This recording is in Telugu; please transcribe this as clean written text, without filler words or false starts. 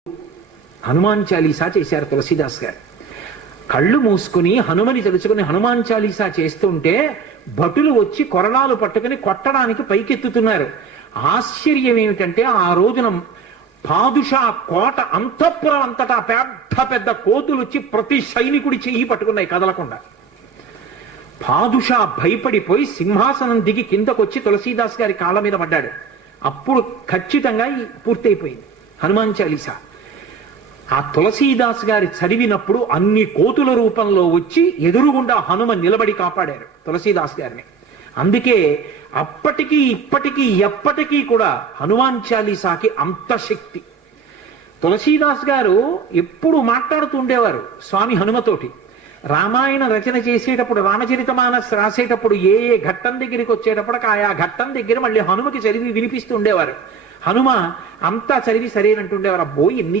హనుమాన్ చాలీసా చేశారు తులసీదాస్ గారు. కళ్ళు మూసుకుని హనుమని తెలుసుకుని హనుమాన్ చాలీసా చేస్తుంటే భటులు వచ్చి కొరడాలు పట్టుకుని కొట్టడానికి పైకెత్తుతున్నారు. ఆశ్చర్యం ఏమిటంటే ఆ రోజున పాదుషా కోట అంతఃపురం అంతటా పెద్ద పెద్ద కోతులు వచ్చి ప్రతి సైనికుడి చెయ్యి పట్టుకున్నాయి కదలకుండా. పాదుషా భయపడిపోయి సింహాసనం దిగి కిందకొచ్చి తులసీదాస్ గారి కాళ్ళ మీద పడ్డాడు. అప్పుడు ఖచ్చితంగా పూర్తయిపోయింది హనుమాన్ చాలీసా. ఆ తులసీదాస్ గారి చదివినప్పుడు అన్ని కోతుల రూపంలో వచ్చి ఎదురుగుండా హనుమ నిలబడి కాపాడారు తులసీదాస్ గారిని. అందుకే అప్పటికీ ఇప్పటికీ ఎప్పటికీ కూడా హనుమాన్ చాలీసాకి అంత శక్తి. తులసీదాస్ గారు ఎప్పుడు మాట్లాడుతూ ఉండేవారు స్వామి హనుమతోటి. రామాయణ రచన చేసేటప్పుడు రామచరితమానస్ రాసేటప్పుడు ఏ ఏ ఘట్టం దగ్గరికి వచ్చేటప్పుడు ఆయా ఘట్టం దగ్గర మళ్ళీ హనుమకి చదివి వినిపిస్తూ ఉండేవారు. హనుమ అంతా చదివి సరేనంటుండేవారు. అబ్బో ఎన్ని